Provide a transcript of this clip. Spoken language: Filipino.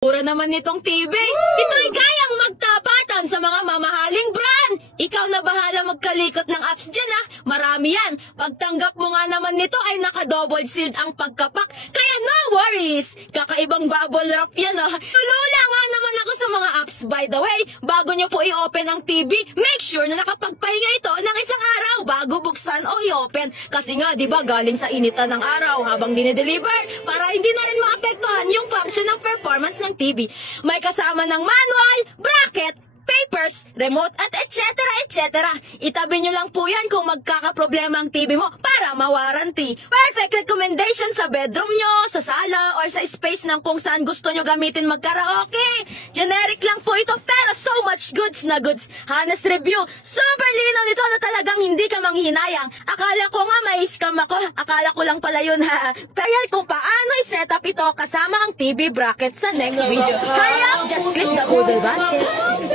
Mura naman nitong TV. Ito'y kayang magtapatan sa mga mamahaling brand. Ikaw na bahala magkalikot ng apps dyan ha. Marami yan. Pagtanggap mo nga naman nito ay naka-double sealed ang pagkapak. Kaya no worries. Kakaibang bubble wrap yan ha. Tulula nga naman ako sa mga apps by the way. Bago nyo po i-open ang TV, make sure na nakapagpahinga ito ng isang araw bago buksan o i-open. Kasi nga, di ba, galing sa initan ng araw habang dinideliver para hindi na rin maapektuhan yung function ng performance ng TV. May kasama ng manual, bracket, papers, remote at etc. Itabi nyo lang po yan kung magkakaproblema ang TV mo para ma-warranty. Perfect recommendation sa bedroom nyo, sa sala, or sa space ng kung saan gusto nyo gamitin magkaraoke. Generic lang po ito pero so much goods na goods. Honest review, super linaw nito na talagang hindi ka manghinayang. Akala ko nga may scam ako, akala ko lang pala yun ha. Pero kung paano i-set up ito kasama ang TV bracket sa next video. Hurry up, just click the Google basket.